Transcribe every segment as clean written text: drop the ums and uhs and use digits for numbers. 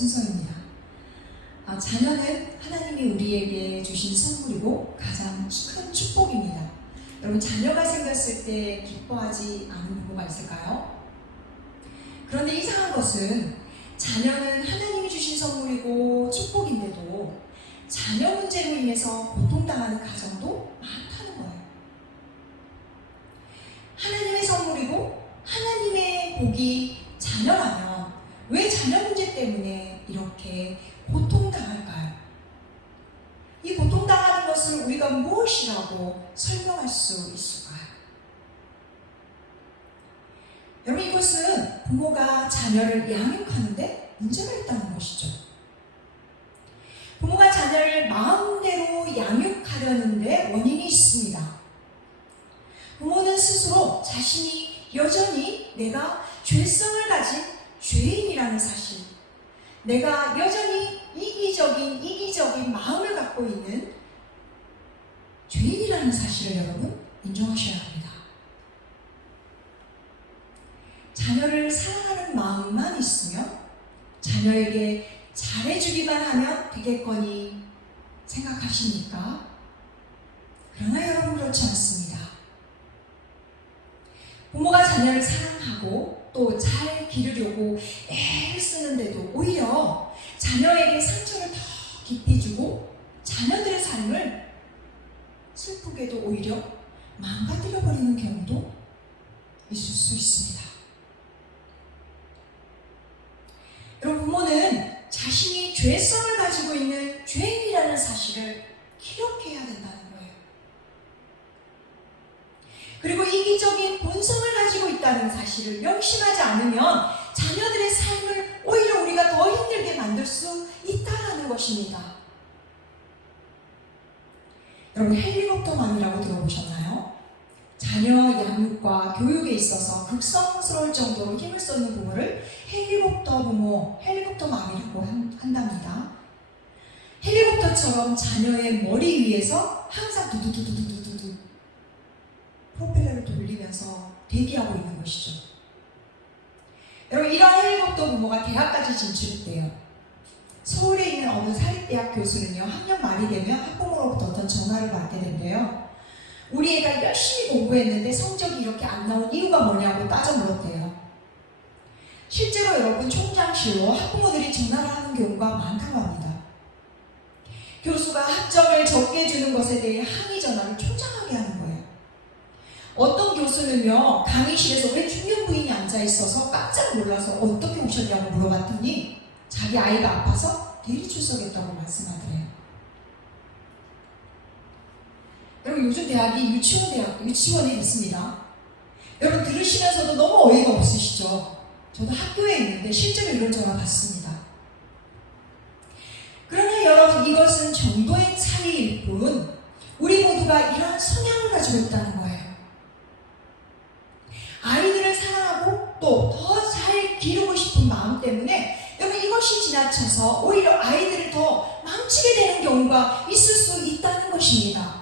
순서입니다. 자녀는 하나님이 우리에게 주신 선물이고 가장 큰 축복입니다. 여러분, 자녀가 생겼을 때 기뻐하지 않은 부모가 있을까요? 그런데 이상한 것은 자녀는 하나님이 주신 선물이고 축복인데도 자녀 문제로 인해서 고통당하는 가정도 많다는 거예요. 하나님의 선물이고 하나님의 복이 자녀라면 왜 자녀 문제 때문에 이렇게 고통당할까요? 이 고통당하는 것을 우리가 무엇이라고 설명할 수 있을까요? 여러분, 이것은 부모가 자녀를 양육하는데 문제가 있다는 것이죠. 부모가 자녀를 마음대로 양육하려는데 원인이 있습니다. 부모는 스스로 자신이 여전히 내가 죄성을 가진 죄인이라는 사실, 내가 여전히 이기적인 마음을 갖고 있는 죄인이라는 사실을 여러분 인정하셔야 합니다. 자녀를 사랑하는 마음만 있으면 자녀에게 잘해주기만 하면 되겠거니 생각하십니까? 그러나 여러분, 그렇지 않습니다. 부모가 자녀를 사랑하고 또 잘 기르려고 애를 쓰는데도 오히려 자녀에게 상처를 더 깊이 주고 자녀들의 삶을 슬프게도 오히려 망가뜨려 버리는 경우도 있을 수 있습니다. 여러분, 부모는 자신이 죄성을 가지고 있는 죄인이라는 사실을 기억해야 된다는 거예요. 그리고 이기적인 본성을 가지고 있다는 사실을 명심하지 않으면 자녀들의 삶을 오히려 우리가 더 힘들게 만들 수 있다는 것입니다. 여러분, 헬리콥터맘이라고 들어보셨나요? 자녀 양육과 교육에 있어서 극성스러울 정도로 힘을 쏟는 부모를 헬리콥터맘이라고 한답니다. 헬리콥터처럼 자녀의 머리 위에서 항상 두두두두두두두 프로펠러를 돌리면서 대기하고 있는 것이죠. 여러분, 이런 헬리콥터 부모가 대학까지 진출했대요. 서울에 있는 어느 사립대학 교수는요, 학년 말이 되면 학부모로부터 어떤 전화를 받게 된대요. 우리 애가 열심히 공부했는데 성적이 이렇게 안 나온 이유가 뭐냐고 따져 물었대요. 실제로 여러분, 총장실로 학부모들이 전화를 하는 경우가 많다고 합니다. 교수가 학점을 적게 주는 것에 대해 항의 전화를 초장하게 하는 거예요. 어떤 교수는요, 강의실에서 왜 중년 부인이 앉아있어서 깜짝 놀라서 어떻게 오셨냐고 물어봤더니 자기 아이가 아파서 대리 출석했다고 말씀하더래요. 여러분, 요즘 대학이 유치원이 됐습니다. 여러분, 들으시면서도 너무 어이가 없으시죠? 저도 학교에 있는데 실제로 이런 전화 받습니다. 그러나 여러분, 이것은 정도의 차이일 뿐 우리 모두가 이러한 성향을 가지고 있다는 거예요. 아이들을 사랑하고 또 더 잘 기르고 싶은 마음 때문에 여러분, 이것이 지나쳐서 오히려 아이들을 더 망치게 되는 경우가 있을 수 있다는 것입니다.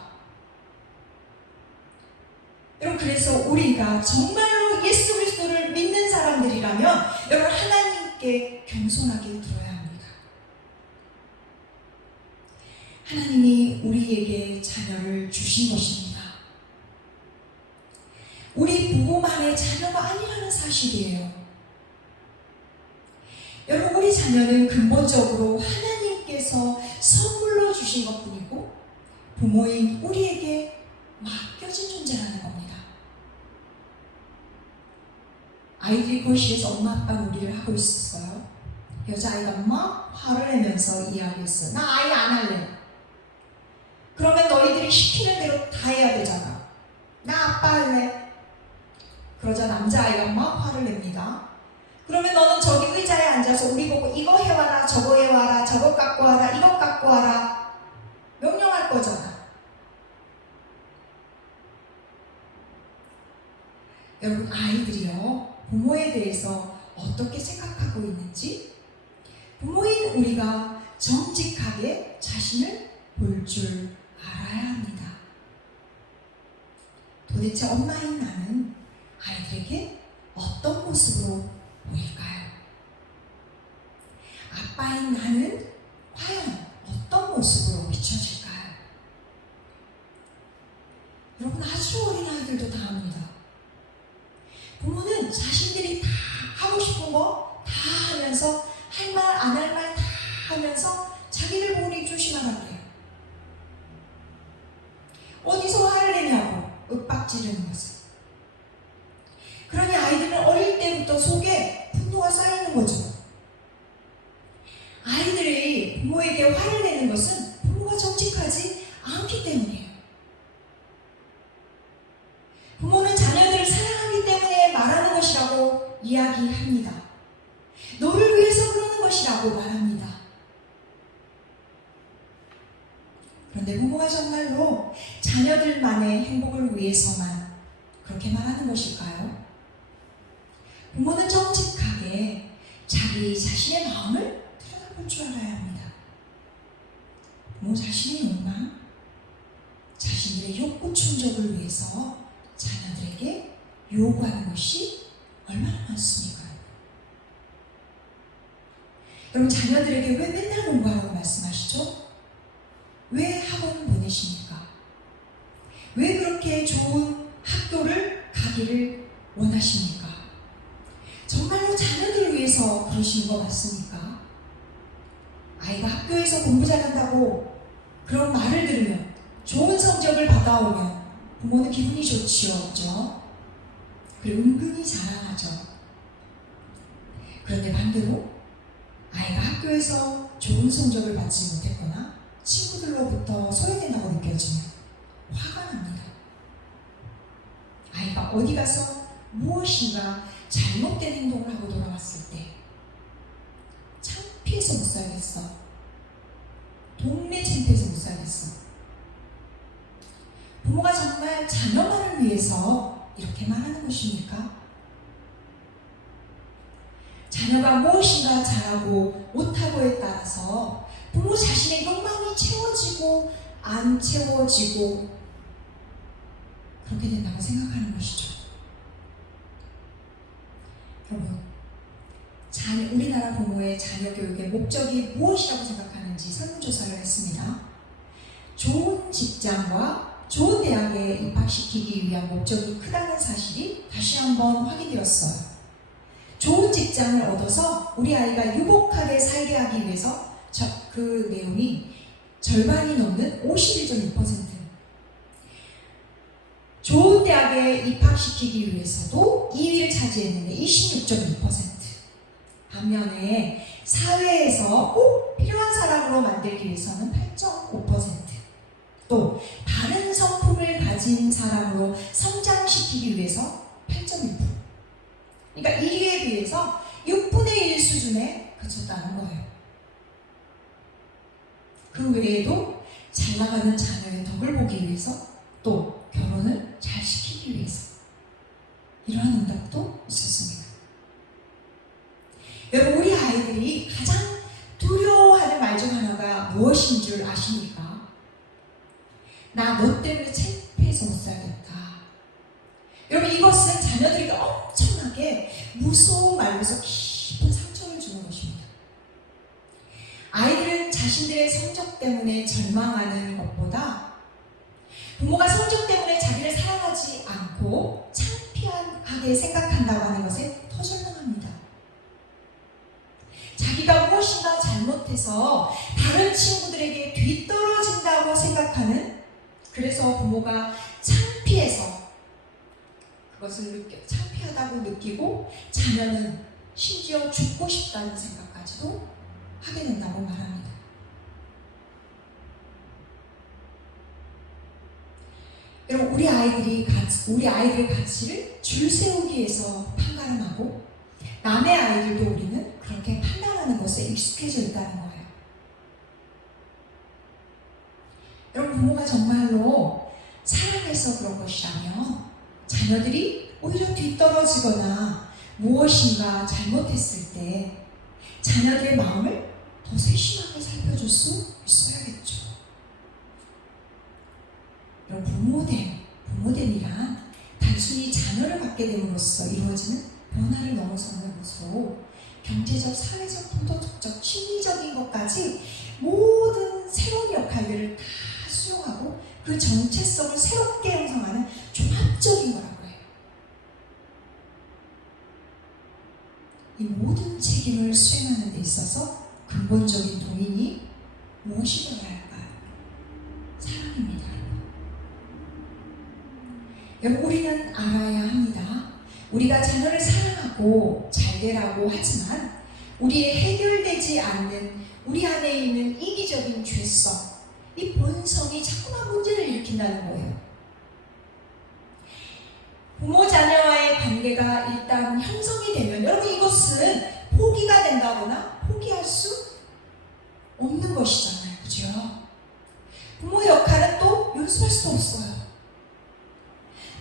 여러분, 그래서 우리가 정말로 예수 그리스도를 믿는 사람들이라면 여러분, 하나님께 겸손하게 들어야 합니다. 하나님이 우리에게 자녀를 주신 것입니다. 우리 부모만의 자녀가 아니라는 사실이에요. 여러분, 우리 자녀는 근본적으로 하나님께서 선물로 주신 것뿐이고 부모인 우리에게 맡겨진 존재라는 겁니다. 아이들이 거실에서 엄마 아빠는 우리를 하고 있었어요. 여자아이가 막 화를 내면서 이야기했어요. 나 아이 안 할래. 그러면 너희들이 시키는 대로 다 해야 되잖아. 나 아빠 할래. 그러자 남자아이가 막 화를 냅니다. 그러면 너는 저기 의자에 앉아서 우리 보고 이거 해와라, 저거 해와라, 저거 갖고 와라, 이거 갖고 와라 명령할 거잖아. 여러분, 아이들이요, 부모에 대해서 어떻게 생각하고 있는지 부모인 우리가 정직하게 자신을 볼 줄 알아야 합니다. 도대체 엄마인 나는 아이들에게 어떤 모습으로 보일까요? 아빠인 나는 과연 어떤 모습으로 비춰질까요? 여러분, 아주 어린 아이들도 다 합니다. 부모는 자신들이 다 하고 싶은 거 다 하면서 할 말 안 할 말 다 하면서 자기들 보니 조심하라고 해요. 어디서 화를 내냐고 윽박지르는 것을. 그러니 아이들은 어릴 때부터 속에 분노가 쌓이는 거죠. 아이들이 부모에게 화를 내는 것은 부모가 정직하지 않기 때문이에요. 부모는 자녀들을 사랑하기 때문에 말하는 것이라고 이야기합니다. 너를 위해서 그러는 것이라고 말합니다. 그런데 부모가 정말로 자녀들만의 행복을 위해서만 그렇게 말하는 것일까요? 부모는 정직하게 자기 자신의 마음을 들여다볼 줄 알아야 합니다. 부모 자신의 욕망, 자신들의 욕구 충족을 위해서 자녀들에게 요구하는 것이 얼마나 많습니까? 여러분, 자녀들에게 왜 맨날 공부하라고 말씀하시죠? 왜 학원 보내십니까? 왜 그렇게 좋은 학교를 가기를 원하십니까? 정말로 자녀들을 위해서 그러시는 거 맞습니까? 아이가 학교에서 공부 잘한다고 그런 말을 들으면, 좋은 성적을 받아오면 부모는 기분이 좋지요, 그죠? 그리고 은근히 자랑하죠. 그런데 반대로 아이가 학교에서 좋은 성적을 받지 못했거나 친구들로부터 소외된다고 느껴지면 화가 납니다. 아이가 어디 가서 무엇인가 잘못된 행동을 하고 돌아왔을 때 창피해서 못 살겠어. 동네 창피해서 못 살겠어. 부모가 정말 자녀만을 위해서 이렇게 말하는 것입니까? 자녀가 무엇인가 잘하고 못하고에 따라서 부모 자신의 욕망이 채워지고 안 채워지고 그렇게 된다고 생각하는 것이죠. 여러분, 우리나라 부모의 자녀 교육의 목적이 무엇이라고 생각하는지 설문조사를 했습니다. 좋은 직장과 좋은 대학에 입학시키기 위한 목적이 크다는 사실이 다시 한번 확인되었어요. 좋은 직장을 얻어서 우리 아이가 유복하게 살게 하기 위해서 그 내용이 절반이 넘는 51.2%, 좋은 대학에 입학시키기 위해서도 2위를 차지했는데 26.2%, 반면에 사회에서 꼭 필요한 사람으로 만들기 위해서는 8.5%, 또 다른 성품을 가진 사람으로 성장시키기 위해서 8.1%, 그러니까 1위에 비해서 6분의 1 수준에 그쳤다는 거예요. 그 외에도 잘 나가는 자녀의 덕을 보기 위해서, 또 결혼을 잘 시키기 위해서 이러한 응답도 있었습니다. 여러분, 우리 아이들이 가장 두려워하는 말 중 하나가 무엇인 줄 아십니까? 나 너 때문에 창피해서 못 살겠다. 여러분, 이것은 자녀들에게 엄청나게 무서운 말로서 깊은 상처를 주는 것입니다. 아이들은 자신들의 성적 때문에 절망하는 것보다 부모가 성적 때문에 자기를 사랑하지 않고 창피하게 생각한다고 하는 것에 더 절망합니다. 자기가 무엇인가 잘못해서 다른 친구들에게 뒤떨어진다고 생각하는, 그래서 부모가 창피해서 그것을 창피하다고 느끼고 자녀는 심지어 죽고 싶다는 생각까지도 하게 된다고 말합니다. 여러분, 우리 아이들의 가치를 줄 세우기 위해서 판가름하고, 남의 아이들도 우리는 그렇게 판단하는 것에 익숙해져 있다는 거예요. 여러분, 부모가 정말로 사랑해서 그런 것이라면 자녀들이 오히려 뒤떨어지거나 무엇인가 잘못했을 때 자녀들의 마음을 더 세심하게 살펴줄 수 있어야겠죠. 여러분, 부모됨이란 단순히 자녀를 갖게 됨으로써 이루어지는 변화를 넘어서는 것으로 경제적, 사회적, 도덕적, 심리적 역할까지 모든 새로운 역할들을 다 수용하고 그 정체성을 새롭게 형성하는 종합적인 거라고 해요. 이 모든 책임을 수행하는 데 있어서 근본적인 동인이 무엇이 되어야 할까요? 사랑입니다. 여러분, 우리는 알아야 합니다. 우리가 자녀를 사랑하고 잘 되라고 하지만 우리의 해결되지 않는 우리 안에 있는 이기적인 죄성, 이 본성이 자꾸만 문제를 일으킨다는 거예요. 부모 자녀와의 관계가 일단 형성이 되면 여러분, 이것은 포기가 된다거나 포기할 수 없는 것이잖아요. 그죠? 부모 역할은 또 연습할 수도 없어요.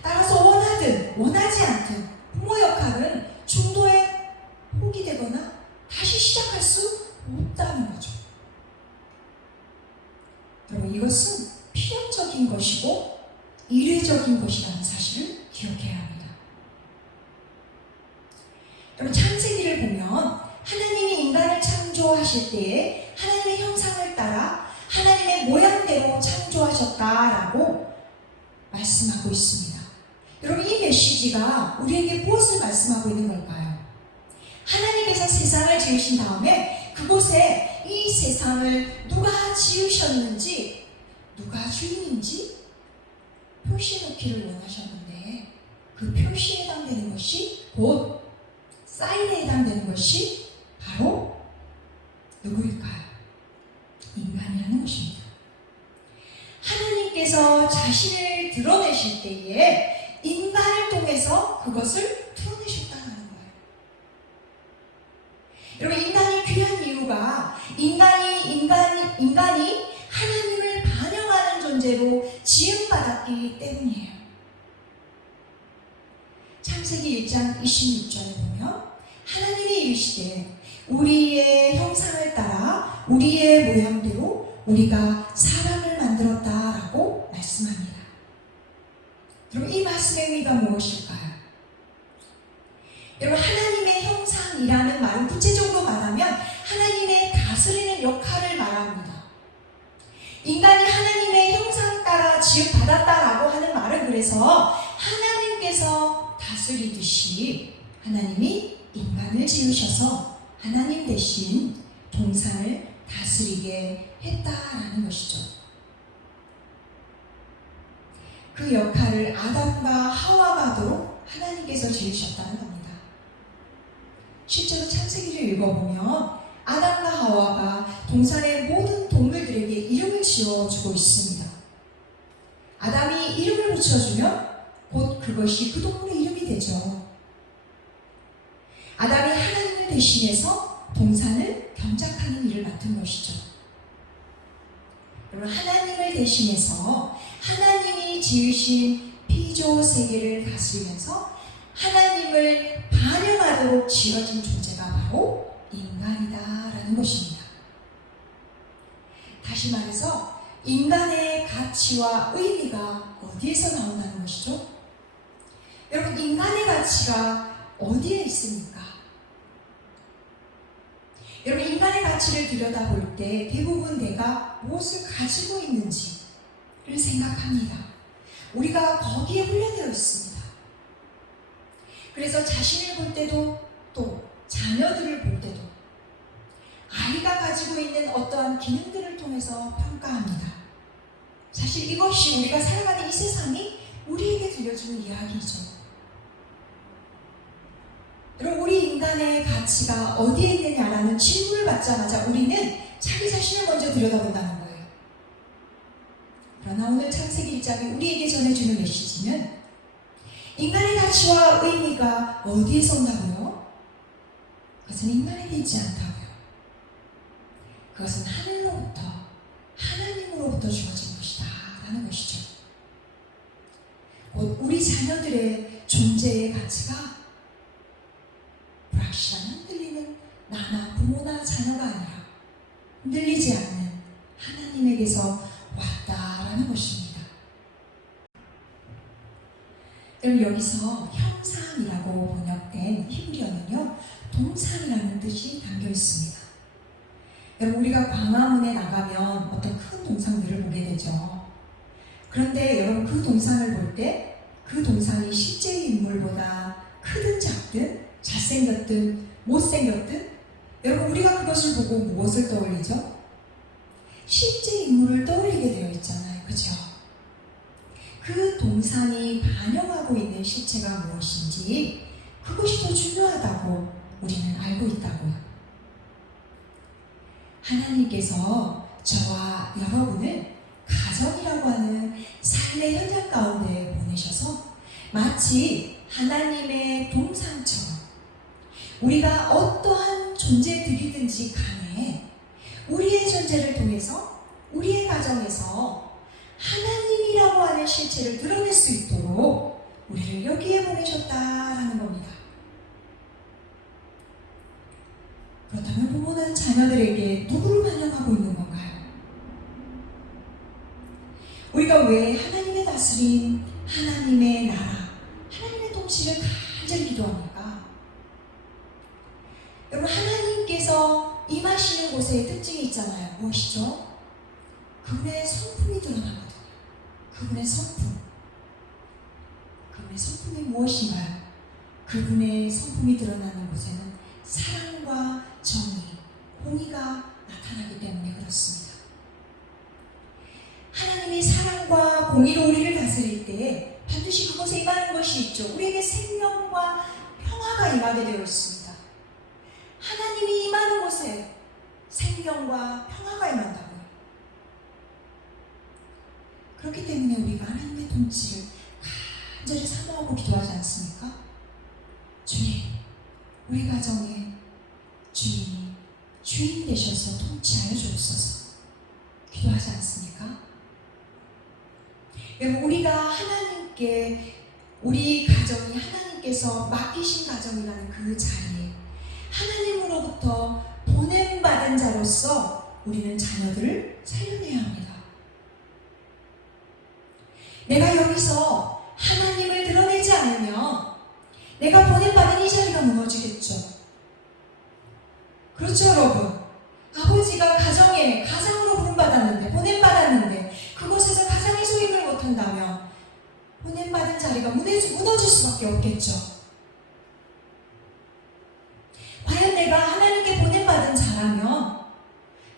따라서 원하든 원하지 않든 부모 역할은 중도에 포기되거나 다시 시작할 수 없다는 거죠. 여러분, 이것은 필연적인 것이고 이례적인 것이라는 사실을 기억해야 합니다. 여러분, 창세기를 보면 하나님이 인간을 창조하실 때에 하나님의 형상을 따라 하나님의 모양대로 창조하셨다라고 말씀하고 있습니다. 여러분, 이 메시지가 우리에게 무엇을 말씀하고 있는 걸까요? 하나님께서 세상을 지으신 다음에 그곳에 이 세상을 누가 지으셨는지, 누가 주인인지 표시해 놓기를 원하셨는데 그 표시에 해당되는 것이 곧 사인에 해당되는 것이 바로 누구일까요? 인간이라는 것입니다. 하나님께서 자신을 드러내실 때에 인간을 통해서 그것을 드러내셨다는 거예요. 여러분, 인간이 귀한 이유가 인간이 하나님을 반영하는 존재로 지음받았기 때문이에요. 창세기 1장 26절에 보면 하나님이 이르시되 우리의 형상을 따라 우리의 모양대로 우리가 사람을 만들었다라고 말씀합니다. 그럼 이 말씀의 의미가 무엇일까요? 여러분, 하나님의 형상이라는 말은 구체적으로 말하면 하나님의 다스리는 역할을 말합니다. 인간이 하나님의 형상 따라 지음받았다라고 하는 말은 그래서 하나님께서 다스리듯이 하나님이 인간을 지으셔서 하나님 대신 동산을 다스리게 했다라는 것이죠. 그 역할을 아담과 하와가 하도록 하나님께서 지으셨다는 겁니다. 실제로 창세기를 읽어보면 아담과 하와가 동산의 모든 동물들에게 이름을 지어주고 있습니다. 아담이 이름을 붙여주면 곧 그것이 그 동물의 이름이 되죠. 아담이 하나님을 대신해서 동산을 경작하는 일을 맡은 것이죠. 여러분, 하나님을 대신해서 하나님이 지으신 피조 세계를 다스리면서 하나님을 반영하도록 지어진 존재가 바로 인간이다라는 것입니다. 다시 말해서 인간의 가치와 의미가 어디에서 나온다는 것이죠? 여러분, 인간의 가치가 어디에 있습니까? 여러분, 인간의 가치를 들여다볼 때 대부분 내가 무엇을 가지고 있는지를 생각합니다. 우리가 거기에 훈련되어 있습니다. 그래서 자신을 볼 때도 또 자녀들을 볼 때도 아이가 가지고 있는 어떠한 기능들을 통해서 평가합니다. 사실 이것이 우리가 살아가는 이 세상이 우리에게 들려주는 이야기죠. 여러분, 우리 인간의 가치가 어디에 있느냐라는 질문을 받자마자 우리는 자기 자신을 먼저 들여다본다는 거예요. 그러나 오늘 창세기 1장이 우리에게 전해주는 메시지는 인간의 가치와 의미가 어디에서 온다고요? 그것은 인간에게 있지 않다고요. 그것은 하늘로부터, 하나님으로부터 주어진 것이다 라는 것이죠. 곧 우리 자녀들의 존재의 가치가 불확실한 흔들리는 나나 부모나 자녀가 아니라 흔들리지 않는 하나님에게서 왔다라는 것입니다. 여러분, 여기서 형상이라고 번역된 히브리어는요, 동산이라는 뜻이 담겨 있습니다. 여러분, 우리가 광화문에 나가면 어떤 큰 동상들을 보게 되죠. 그런데 여러분, 그 동상을 볼 때 그 동상이 실제 인물보다 크든 작든 잘생겼든 못생겼든 여러분, 우리가 그것을 보고 무엇을 떠올리죠? 실제 인물을 떠올리게 되어 있잖아요. 그죠? 그 동상이 반영하고 있는 실체가 무엇인지 그것이 더 중요하다고 우리는 알고 있다고요. 하나님께서 저와 여러분을 가정이라고 하는 삶의 현장 가운데 보내셔서 마치 하나님의 동상처럼 우리가 어떠한 존재들이든지 간에 우리의 존재를 통해서 우리의 가정에서 하나님이라고 하는 실체를 드러낼 수 있도록 우리를 여기에 보내셨다라는 겁니다. 그렇다면 부모는 자녀들에게 누구를 반영하고 있는 건가요? 우리가 왜 하나님의 다스림, 하나님의 나라, 하나님의 통치를 간절히 기도합니까? 여러분, 하나님께서 임하시는 곳에 특징이 있잖아요. 무엇이죠? 그분의 성품이 드러나거든요. 그분의 성품. 그분의 성품이 무엇인가요? 그분의 성품이 드러나는 곳에는 사랑과 정의, 공의가 나타나기 때문에 그렇습니다. 하나님이 사랑과 공의로 우리를 다스릴 때 반드시 그곳에 임하는 것이 있죠. 우리에게 생명과 평화가 임하게 되어 있습니다. 하나님이 임하는 곳에 생명과 평화가 임한다고요. 그렇기 때문에 우리가 하나님의 통치를 간절히 사모하고 기도하지 않습니까? 주님, 우리 가정에 주님이 주인 되셔서 통치하여 주옵소서. 기도하지 않습니까? 여러분, 우리가 하나님께, 우리 가정이 하나님께서 맡기신 가정이라는 그 자리에 하나님으로부터 보냄받은 자로서 우리는 자녀들을 살려내야 합니다. 내가 여기서 하나님을 드러내지 않으면 내가 보냄받은 이 자리가 무너지겠죠. 그렇죠, 여러분? 아버지가 가장으로 부름받았는데, 보냄받았는데 그곳에서 가장의 소임을 못한다면 보냄받은 자리가 무너질 수밖에 없겠죠. 과연 내가 하나님께 보냄받은 자라면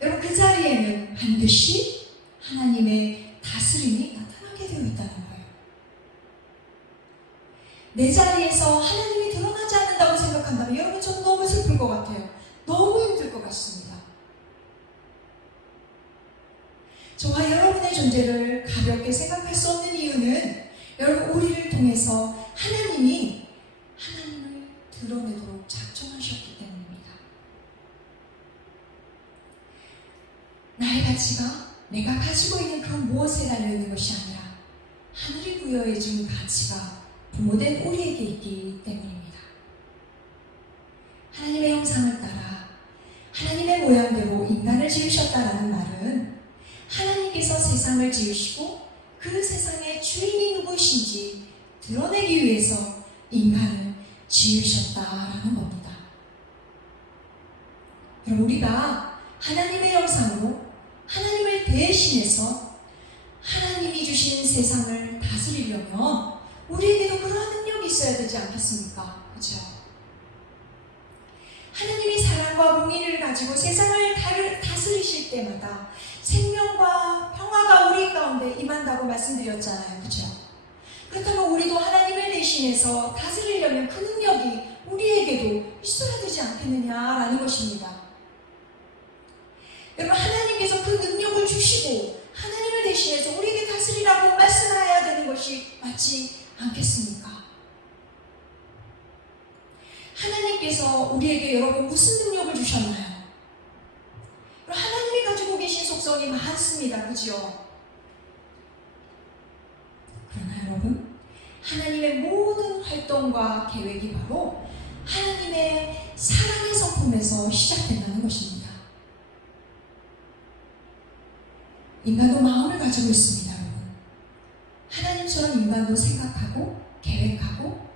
여러분, 그 자리에는 반드시 하나님의 다스림이 나타나게 되어 있다는 거예요. 내 자리에서 하나님이 드러나지 않는다고 생각한다면 여러분, 저는 너무 슬플 것 같아요. 너무 힘들 것 같습니다. 저와 여러분의 존재를 가볍게 생각할 수 없는 이유는 여러분, 우리를 통해서 하나님을 드러내도록 작정하셨기 때문입니다. 나의 가치가 내가 가지고 있는 그 무엇에 달려있는 것이 아니라 하늘이 부여해 준 가치가 부모된 우리에게 있기 때문입니다. 하나님의 형상을 따라 하나님의 모양대로 인간을 지으셨다라는 말은 하나님께서 세상을 지으시고 그 세상의 주인이 누구신지 드러내기 위해서 인간을 지으셨다라는 겁니다. 여러분, 우리가 하나님의 형상으로 하나님을 대신해서 하나님이 주신 세상을 다스리려면 우리에게도 그러한 능력이 있어야 되지 않겠습니까? 그렇죠? 하나님이 사랑과 공의를 가지고 세상을 다스리실 때마다 생명과 평화가 우리 가운데 임한다고 말씀드렸잖아요. 그렇죠? 그렇다면 우리도 하나님을 대신해서 다스리려면 그 능력이 우리에게도 있어야 되지 않겠느냐라는 것입니다. 여러분, 하나님께서 그 능력을 주시고 하나님을 대신해서 우리에게 다스리라고 말씀하여야 되는 것이 맞지 않겠습니까? 하나님께서 우리에게 여러분 무슨 능력을 주셨나요? 하나님이 가지고 계신 속성이 많습니다. 그죠? 그러나 여러분, 하나님의 모든 활동과 계획이 바로 하나님의 사랑의 성품에서 시작된다는 것입니다. 인간도 마음을 가지고 있습니다. 여러분, 하나님처럼 인간도 생각하고 계획하고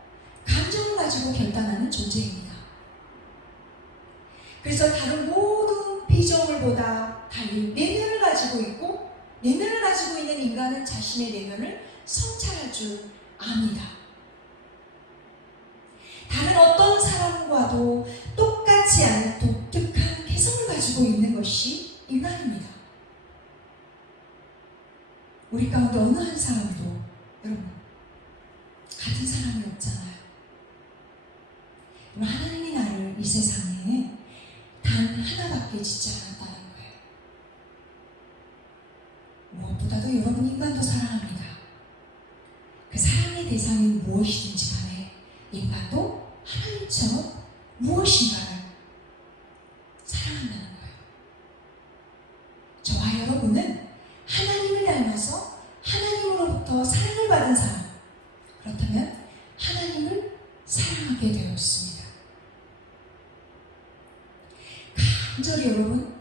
감정을 가지고 결단하는 존재입니다. 그래서 다른 모든 비전을 남들보다 달리 내면을 가지고 있고, 내면을 가지고 있는 인간은 자신의 내면을 성찰할 줄 압니다. 다른 어떤 사람과도 똑같지 않은 독특한 개성을 가지고 있는 것이 인간입니다. 우리 가운데 어느 한 사람도 여러분 같은 사람이 없잖아요. 하나님이 나를 이 세상에 단 하나밖에 짓지 않았다는 거예요. 무엇보다도 여러분 인간도 사랑합니다. 그 사랑의 대상이 무엇이든지 간에 인간도 하나님처럼 무엇인가를 사랑한다는 거예요. 저와 여러분은 하나님을 닮아서 하나님으로부터 사랑을 받은 사람, 그렇다면 하나님을 사랑하게 되었습니다. 간절히 여러분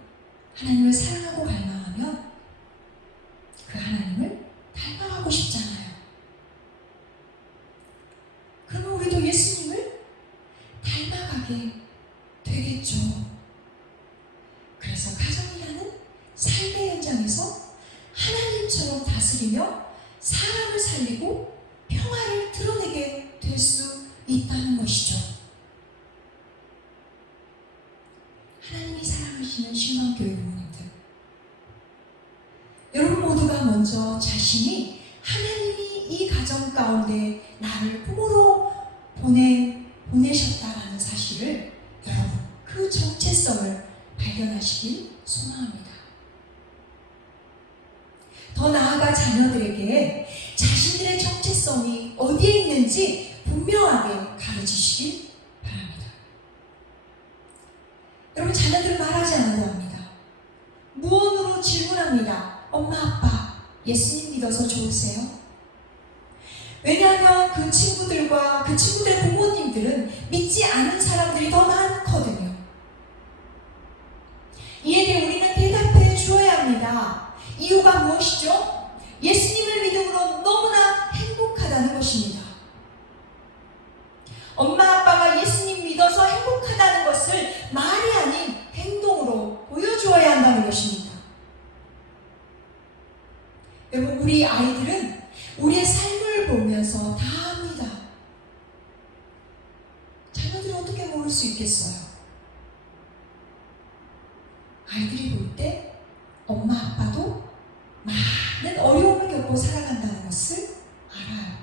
하나님을 사랑하고 갈망하면 그 하나님을 닮아가고 싶잖아요. 그러면 우리도 예수님을 닮아가게 되겠죠. 그래서 가정이라는 삶의 현장에서 하나님처럼 다스리며 사람을 살리고 평화를 드러내게 될 수 있다는 것이죠. 하나님이 사랑하시는 신방교회 부모님들, 여러분 모두가 먼저 자신이 하나님이 이 가정 가운데 나를 부모로 보내셨다라는 사실을 여러분 그 정체성을 발견하시길 소망합니다. 더 나아가 자녀들에게 자신들의 정체성이 어디에 있는지 분명하게 가르치시길 바랍니다. 여러분 자녀들은 말하지 않아도 합니다. 무언으로 질문합니다. 엄마 아빠 예수님 믿어서 좋으세요? 왜냐하면 그 친구들과 그 친구들의 부모님들은 믿지 않은 사람들이 더 많거든요. 이에 대해 우리는 대답해 주어야 합니다. 이유가 무엇이죠? 예수님을 믿음으로 너무나 행복하다는 것입니다. 엄마 아빠가 예수님 믿어서 행복하다는 것을 말이 아닌 행동으로 보여주어야 한다는 것입니다. 여러분 우리 아이들은 우리의 삶을 보면서 다 압니다. 자녀들이 어떻게 모를 수 있겠어요? 아이들이 볼 때 엄마 아빠도 많은 어려움을 겪고 살아간다는 것을 알아요.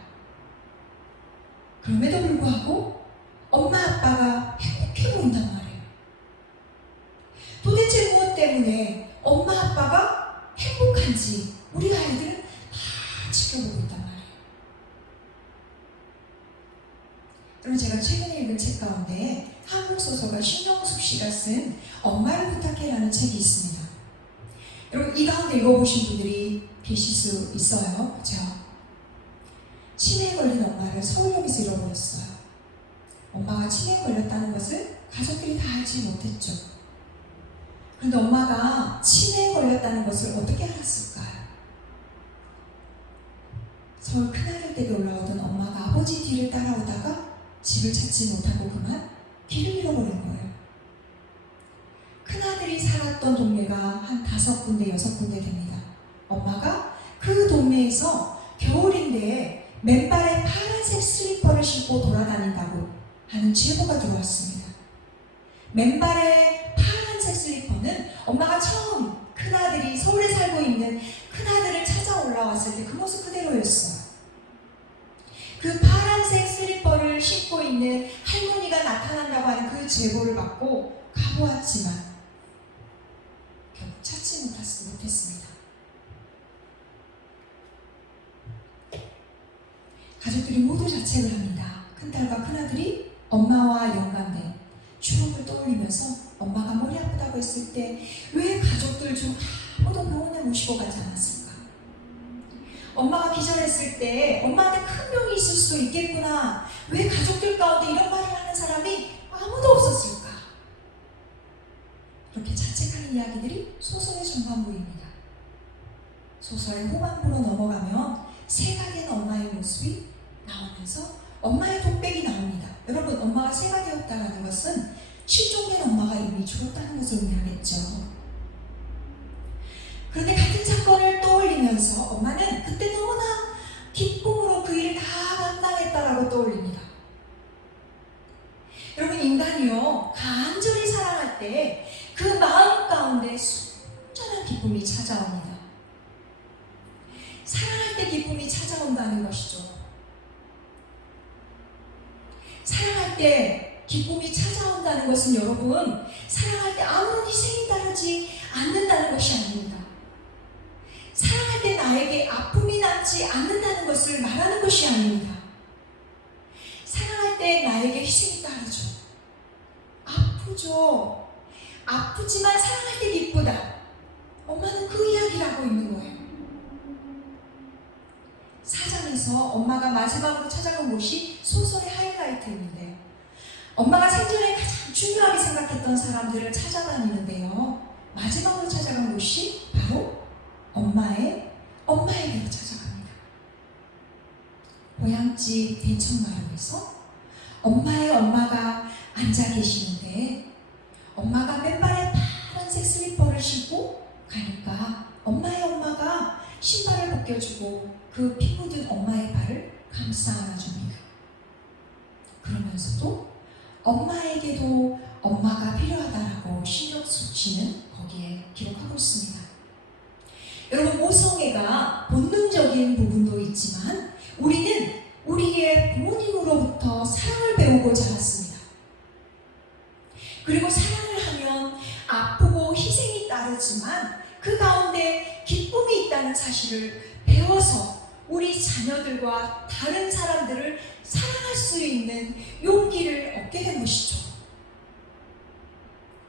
그럼에도 불구하고 엄마 아빠가 행복해 보인단 말이에요. 도대체 무엇 때문에 엄마 아빠가 행복한지 우리 아이들은 다 지켜보고 있단 말이에요. 여러분 제가 최근에 읽은 책 가운데 한국 소설가 신영숙 씨가 쓴 엄마를 부탁해라는 책이 있습니다. 여러분 이 가운데 읽어보신 분들이 계실 수 있어요. 그렇죠? 치매에 걸린 엄마를 서울역에서 잃어버렸어요. 엄마가 치매에 걸렸다는 것을 가족들이 다 알지 못했죠. 그런데 엄마가 치매에 걸렸다는 것을 어떻게 알았을까요? 서울 큰아들 댁에 올라오던 엄마가 아버지 뒤를 따라오다가 집을 찾지 못하고 그만 길을 잃어버린 거예요. 큰아들이 살았던 동네가 한 5군데, 6군데 됩니다. 엄마가 그 동네에서 겨울인데 맨발에 파란색 슬리퍼를 신고 돌아다닌다고 하는 제보가 들어왔습니다. 맨발에 파란색 슬리퍼는 엄마가 처음 큰아들이 서울에 살고 있는 큰아들을 찾아 올라왔을 때 그 모습 그대로였어요. 그 파란색 슬리퍼를 신고 있는 할머니가 나타난다고 하는 그 제보를 받고 가보았지만 결국 찾지 못했습니다. 가족들이 모두 자책을 합니다. 큰딸과 큰아들이 엄마와 연관된 추억을 떠올리면서 엄마가 머리 아프다고 했을 때 왜 가족들 중 아무도 병원에 모시고 가지 않았을까? 엄마가 기절했을 때 엄마한테 큰 병이 있을 수도 있겠구나. 왜 가족들 가운데 이런 말을 하는 사람이 아무도 없었을까? 그렇게 자책하는 이야기들이 소설의 전반부입니다. 소설의 후반부로 넘어가면 새가 된 엄마의 모습이 나오면서 엄마의 독백이 나옵니다. 여러분 엄마가 새가 되었다는 것은 실종된 엄마가 이미 죽었다는 것을 의미하겠죠. 그런데 같은 사건을 떠올리면서 엄마는 그때 너무나 기쁨으로 그 일을 다 감당했다라고 떠올립니다. 여러분, 인간이요, 간절히 사랑할 때 그 마음 가운데 순전한 기쁨이 찾아옵니다. 사랑할 때 기쁨이 찾아온다는 것이죠. 사랑할 때 기쁨이 찾아온다는 것은 여러분, 사랑할 때 아무런 희생이 따르지 않는다는 것이 아닙니다. 사랑할 때 나에게 아픔이 남지 않는다는 것을 말하는 것이 아닙니다. 사랑할 때 나에게 희생이 따르죠. 아프죠. 아프지만 사랑할 때 기쁘다. 엄마는 그 이야기를 하고 있는 거예요. 사장에서 엄마가 마지막으로 찾아간 곳이 소설의 하이라이트인데, 엄마가 생전에 가장 중요하게 생각했던 사람들을 찾아다니는데요, 마지막으로 찾아간 곳이 바로 엄마에게로 찾아갑니다. 고향집 대청마루에서 엄마가 앉아 계시는데, 엄마가 맨발에 파란색 슬리퍼를 신고 가니까 엄마가 신발을 벗겨주고 그 피 묻은 엄마의 발을 감싸 안아줍니다. 그러면서도 엄마에게도 엄마가 필요하다라고 신경 쓰시는 거기에 기록하고 있습니다. 여러분, 모성애가 본능적인 부분도 있지만 우리는 우리의 부모님으로부터 사랑을 배우고 자랐습니다. 그리고 사랑을 하면 아프고 희생이 따르지만 그 가운데 기쁨이 있다는 사실을 배워서 우리 자녀들과 다른 사람들을 사랑할 수 있는 용기를 얻게 된 것이죠.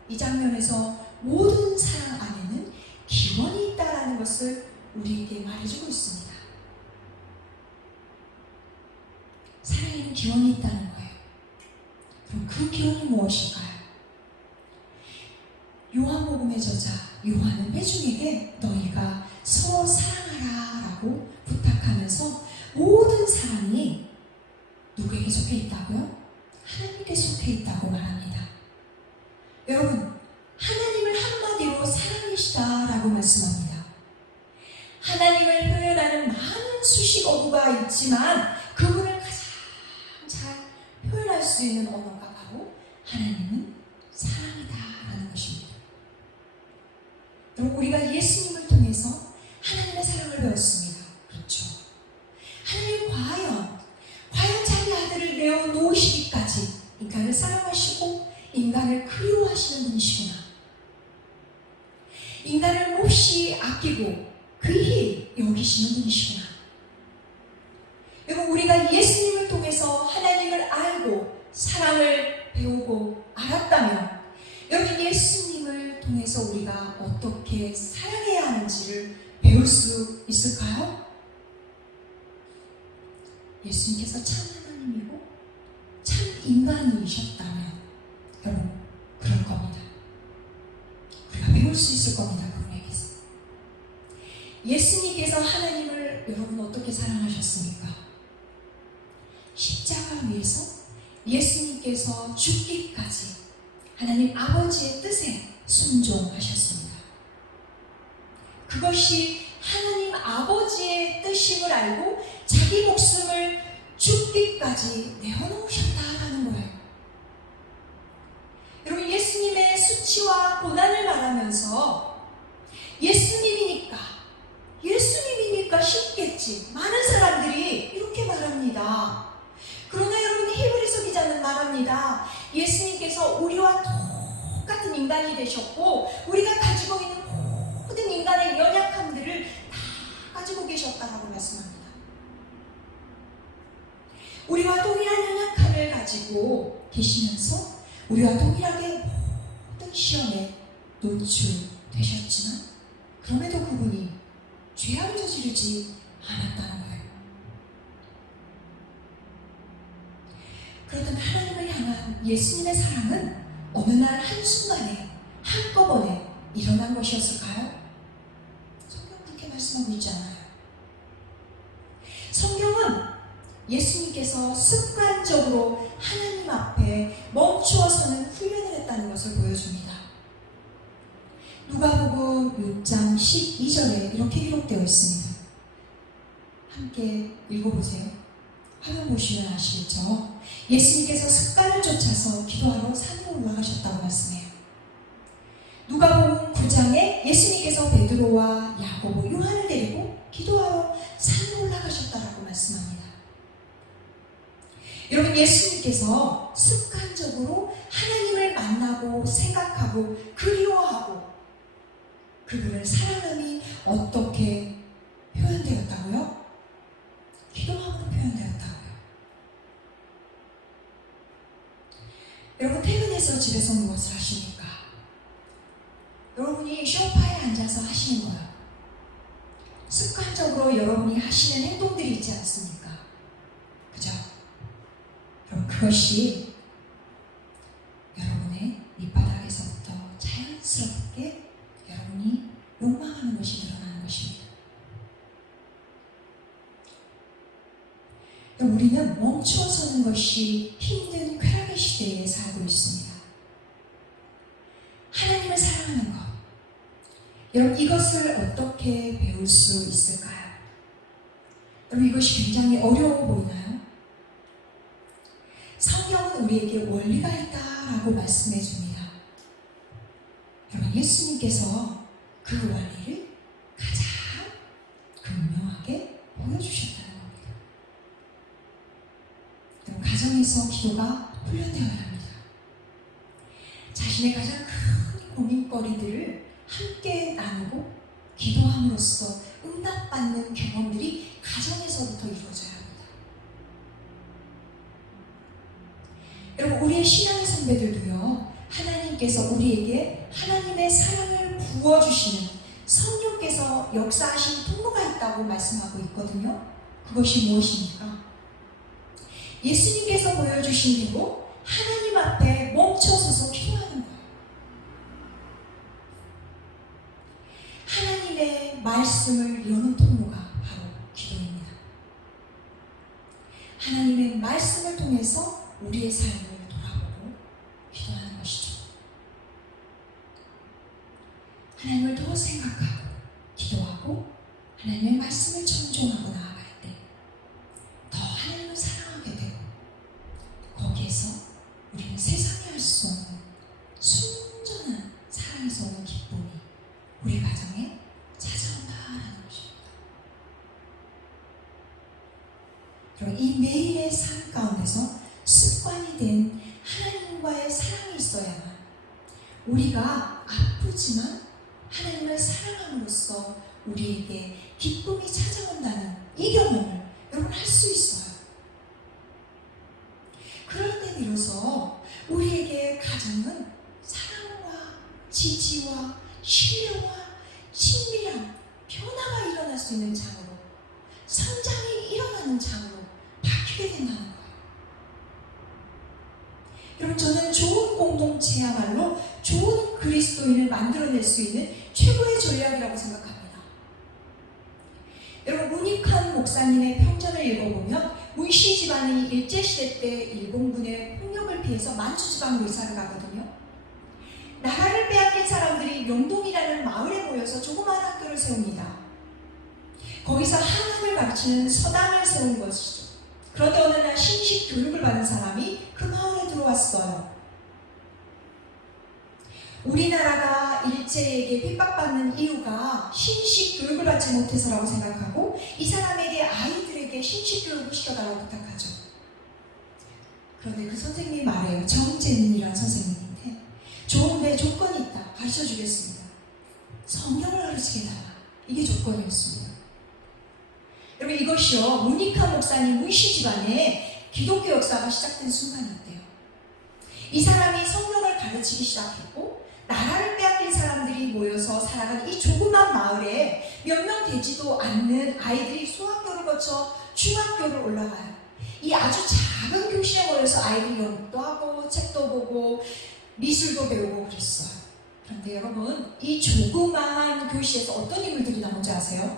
이 장면에서 모든 사랑 안에는 기원이 있다는 것을 우리에게 말해주고 있습니다. 사랑에는 기원이 있다는 거예요. 그럼 그 기원이 무엇일까요? 요한복음의 저자 요한은 회중에게 너희가 서로 사랑하라 라고 부탁하면서 모든 사랑이 누구에게 속해 있다고요? 하나님께 속해 있다고 말합니다. 여러분, 하나님을 한마디로 사랑이시다 라고 말씀합니다. 하나님을 표현하는 많은 수식 어구가 있지만 그분을 가장 잘 표현할 수 있는 언어가 바로 하나님은 사랑이다 라는 것입니다. 여러분, 우리가 예수님을 통해서 하나님의 사랑을 배웠습니다. 그렇죠? 하나님 과연 자기 아들을 내어놓으시기까지 인간을 사랑하시고 인간을 그리워하시는 분이시구나. 인간을 몹시 아끼고 귀히 여기시는 분이시구나. 여러분, 우리가 예수님을 통해서 하나님을 알고 사랑을 배우고 알았다면, 여러분, 예수님을 통해서 우리가 어떻게 사랑해야 하는지를 배울 수 있을까요? 예수님께서 참 하나님이고 참 인간이셨다면 여러분, 그럴 겁니다. 우리가 배울 수 있을 겁니다. 그분에게서. 예수님께서 하나님을 여러분 어떻게 사랑하셨습니까? 십자가 위에서 예수님께서 죽기까지 하나님 아버지의 뜻에 순종하셨습니다. 그것이 하나님 아버지의 뜻임을 알고 자기 목숨을 죽기까지 내어놓으셨다라는 거예요. 여러분, 예수님의 수치와 고난을 말하면서 예수님이니까 쉽겠지, 많은 사람들이 이렇게 말합니다. 그러나 여러분, 히브리서 기자는 말합니다. 예수님께서 우리와 똑같은 인간이 되셨고 우리가 가지고 있는 모든 인간의 연약함들을 다 가지고 계셨다라고 말씀합니다. 우리와 동일한 연약함을 가지고 계시면서 우리와 동일하게 모든 시험에 노출되셨지만 그럼에도 그분이 죄악을 저지르지 않았다는 거예요. 그렇다면 하나님을 향한 예수님의 사랑은 어느 날 한순간에 한꺼번에 일어난 것이었을까요? 성경은 그렇게 말씀하고 있지 않아요. 성경은 예수님께서 습관적으로 하나님 앞에 멈추어서는 훈련을 했다는 것을 보여줍니다. 누가복음 6장 12절에 이렇게 기록되어 있습니다. 함께 읽어보세요. 화면 보시면 아시겠죠? 예수님께서 습관을 쫓아서 기도하러 산에 올라가셨다고 말씀해요. 누가복음 9장에 예수님께서 베드로와 야고보, 요한을 데리고 기도하러 산에 올라가셨다라고 말씀합니다. 여러분, 예수님께서 습관적으로 하나님을 만나고 생각하고 그리워하고 그분을 사랑함이 어떻게 표현되었다고요? 기도함으로 표현되었다고요. 여러분, 퇴근해서 집에서 무엇을 하십니까? 여러분이 소파에 앉아서 하시는 거예요. 습관적으로 여러분이 하시는 행동들이 있지 않습니까? 그죠? 여러분, 그것이 여러분의 밑바닥에서부터 자연스럽게 여러분이 욕망하는 것이 늘어나는 것입니다. 우리는 멈추어 서는 것이 힘든 쾌락의 시대에 살고 있습니다. 하나님을 사랑하는 것, 여러분, 이것을 어떻게 배울 수 있을까요? 여러분, 이것이 굉장히 어려워 보이나요? 성경은 우리에게 원리가 있다라고 말씀해 줍니다. 여러분, 예수님께서 그 원리를 가장 분명하게 보여주셨다는 겁니다. 여러분, 가정에서 기도가 훈련되어야 합니다. 자신의 가장 큰 고민거리들을 함께 나누고 기도함으로써 응답받는 경험들이 가정에서부터 이루어져야 합니다. 여러분, 우리의 신앙의 선배들도요, 하나님께서 우리에게 하나님의 사랑을 부어주시는 성령께서 역사하신 통로가 있다고 말씀하고 있거든요. 그것이 무엇입니까? 예수님께서 보여주신 대로 하나님 앞에 멈춰서서 기도하는 거예요. 하나님의 말씀을 여는 통로가 바로 기도입니다. 하나님의 말씀을 통해서 우리의 삶을 돌아보고 기도하는 것이죠. 하나님을 더 생각하고 기도하고 하나님의 말씀을 청종하고 나아갈 때 더 하나님을 사랑하게 되고, 거기에서 우리는 세상에 할 수 없는 순전한 사랑에서 오는 기쁨이 우리 가정에 찾아온다라는 것입니다. 그럼 이 매일의 삶 가운데서 습관이 된 하나님과의 사랑이 있어야만 우리가 아프지만 하나님을 사랑함으로써 우리에게 기쁨이 찾아온다는 이 경험을 여러분 할 수 있어요. 그럴 때 비로소 우리에게 가정은 사랑과 지지와 신뢰와 친밀한 변화가 일어날 수 있는 장으로, 성장이 일어나는 장으로 바뀌게 된다는 거예요. 여러분, 저는 좋은 공동체야말로 좋은 그리스도인을 만들어낼 수 있는 최고의 전략이라고 생각합니다. 여러분, 문익환 목사님의 평전을 읽어보면 문씨 집안이 일제시대 때 일본군의 폭력을 피해서 만주지방으로 이사를 가거든요. 나라를 빼앗긴 사람들이 명동이라는 마을에 모여서 조그마한 학교를 세웁니다. 거기서 한국을 가르치는 서당을 세운 것이죠. 그런데 어느 날 신식 교육을 받은 사람이 그 마을에 들어왔어요. 우리나라가 일제에게 핍박받는 이유가 신식 교육을 받지 못해서라고 생각하고 이 사람에게 아이들에게 신식 교육을 시켜달라고 부탁하죠. 그런데 그 선생님이 말해요. 정재민이라는 선생님인데, 좋은데 조건이 있다. 가르쳐주겠습니다. 성경을 가르치게 해달라. 이게 조건이었습니다. 여러분, 이것이요, 문익환 목사님 문씨 집안에 기독교 역사가 시작된 순간이었대요. 이 사람이 성경을 가르치기 시작했고, 나라를 빼앗긴 사람들이 모여서 살아가는 이 조그만 마을에 몇 명 되지도 않는 아이들이 소학교를 거쳐 중학교를 올라가요. 이 아주 작은 교실에 모여서 아이들이 연극도 하고 책도 보고 미술도 배우고 그랬어요. 그런데 여러분, 이 조그만 교실에서 어떤 인물들이 나온지 아세요?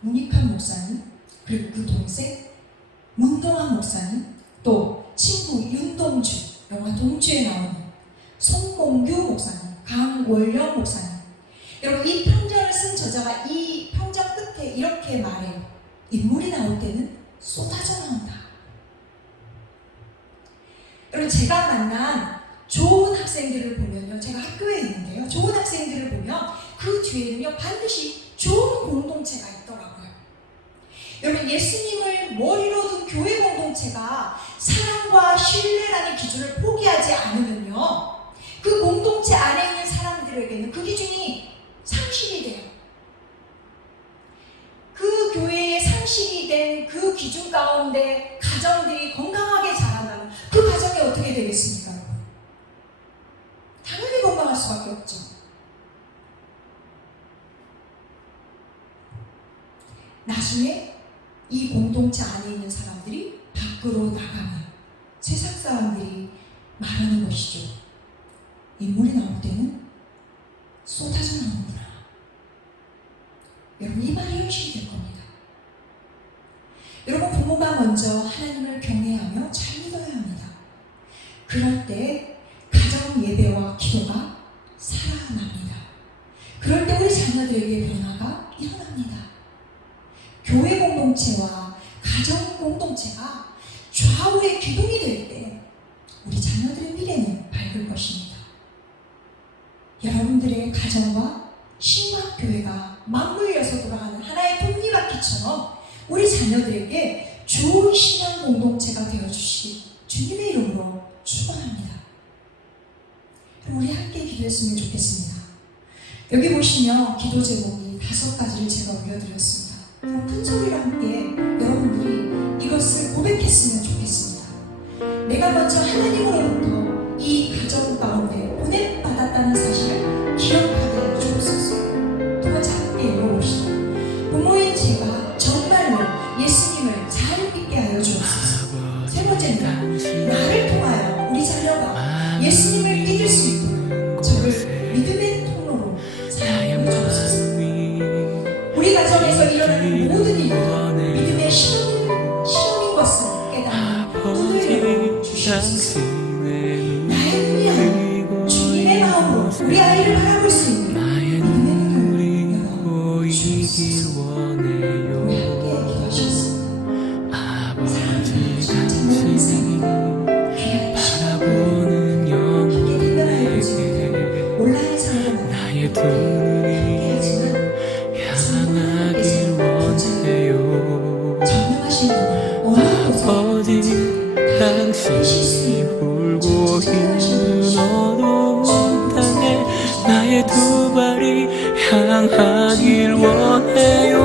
문익환 목사님, 그리고 그 동생 문동환 목사님, 또 친구 윤동주, 영화 동주에 나오는 송봉규 목사님, 강월령 목사님. 여러분, 이 편전을 쓴 저자가 이 평장 끝에 이렇게 말해요. 인물이 나올 때는 쏟아져 나온다. 여러분, 제가 만난 좋은 학생들을 보면요, 제가 학교에 있는데요, 좋은 학생들을 보면 그 뒤에는요 반드시 좋은 공동체가 있더라고요. 여러분, 예수님을 머리로 둔 교회 공동체가 사랑과 신뢰라는 기준을 포기하지 않으면요, 그 공동체 안에 있는 사람들에게는 그 기준이 상실이 돼요. 그 교회의 상실이 된 그 기준 가운데 가정들이 건강하게 자란다면 그 가정이 어떻게 되겠습니까, 여러분? 당연히 건강할 수밖에 없죠. 나중에 이 공동체 안에 있는 사람들이 밖으로 나가면 세상 사람들이 말하는 것이죠. 인물이 나올 때는 쏟아져 나오는구나. 여러분, 이 말이 현실이 될 겁니다. 여러분, 부모가 먼저 하나님을 경외하며 잘 믿어야 합니다. 그럴 때 가정 예배와 기도가 살아납니다. 그럴 때 우리 자녀들에게 변화가 일어납니다. 교회 공동체와 가정 공동체가 좌우의 기둥이 될 때 우리 자녀들의 미래는 밝을 것입니다. 여러분들의 가정과 신학교회가 맞물려서 돌아가는 하나의 톱니바퀴처럼 우리 자녀들에게 좋은 신앙 공동체가 되어주시기 주님의 이름으로 축원합니다. 우리 함께 기도했으면 좋겠습니다. 여기 보시면 기도 제목이 5가지를 제가 올려드렸습니다. 큰 소리로 함께 여러분들이 이것을 고백했으면 좋겠습니다. 내가 먼저 하나님으로부터 이 가정 가운데 보냄받았다는 사실을 기억하게 해주옵소서. 두 번째 함께 읽어봅시다. 부모인 제가 정말로 예수님을 잘 믿게 하여 주옵소서. 세 번째는 나를 통하여 우리 자녀가 예수님을 믿을 수 있도록 저를 믿음의 통로로 사용하여 주옵소서. 우리 가정에서 일어나는 모든 일이 믿음의 시험인 것을 깨닫는 눈을 주시옵소서. 나의 눈이 아닌 주님의 마음으로 우리 아이를 바라볼 수 있는 믿음의 눈을 열어주옵소서. 우리 함께 기도하셨습니다. 아버지 당신이 바라보는 영혼에게 올라의 삶을 나의 두 눈이 향하길 원해요. 아버지 당신이 울고 있는 어두운 땅에 나의 두 발이 향하길 원해요.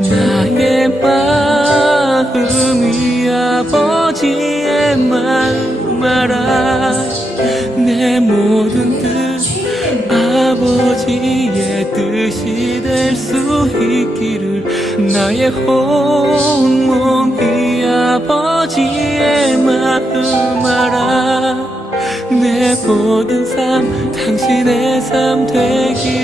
나의 마음이 아버지의 마음 알아. 내 모든 뜻 아버지의 뜻이 될 수 있기를. 나의 온몸이 아버지의 마음 알아. 내 모든 삶 당신의 삶 되기